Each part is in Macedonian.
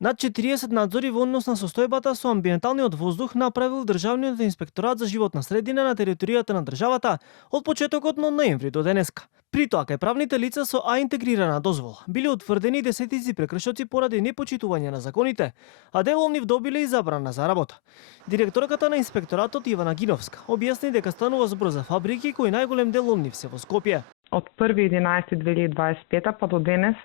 Над 40 надзори во однос на состојбата со амбиенталниот воздух направил Државниот инспекторат за животна средина на територијата на државата од почетокот на ноември до денеска. При тоа, кај правните лица со А интегрирана дозвола биле утврдени десетици прекршоци поради непочитување на законите, а дел од нив добиле и забрана за работа. Директорката на инспекторатот Ивана Гиновска објасни дека станува збор за фабрики кои најголем дел од нив се во Скопје. Од 1.11.2025 па до денес,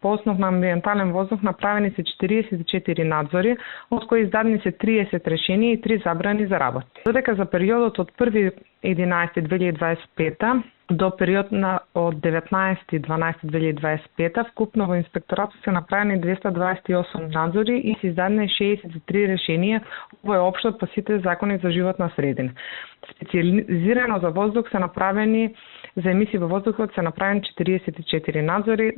по основ на амбиентален воздух направени се 44 надзори, од кои издадени се 30 решенија и 3 забрани за работа. Додека за периодот од 1.11.2025 до период од 19.12.2025 вкупно во инспекторатот се направени 228 надзори и се издадени 63 решенија, ова е општо по сите закони за животна средина. Специализирано за воздух се направени за емисии во воздухот се направени 44 надзори,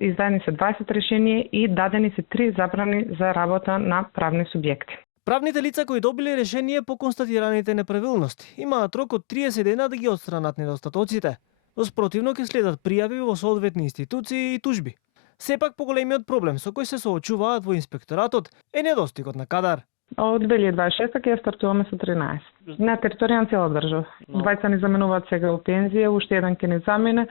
издадени се 20 решенија и дадени се 3 забрани за работа на правни субјекти. Правните лица кои добиле решение по констатираните неправилности имаат рок од 30 дена да ги отстранат недостатоците. Во спротивно ќе следат пријави во соодветни институции и тужби. Сепак поголемиот проблем со кој се соочуваат во инспекторатот е недостигот на кадар. Од 2026 ќе стартуваме со 13. На територија на цела држава. Двајца ни заменуваат сега у пензија, уште еден ќе ни замене.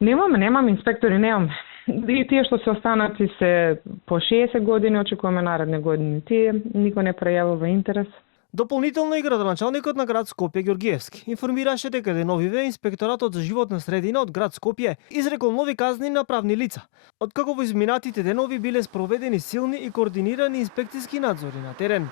Немаме инспектори, немаме. И тие што се останати се по 60 години, очекуваме наредни години. Тие никој не пројавува интерес. Дополнително и градоначалникот на град Скопје Ѓоргиевски информираше дека деновиве инспекторатот за животна средина од град Скопје изрекол нови казни на правни лица, откако во изминатите денови биле спроведени силни и координирани инспекциски надзори на терен.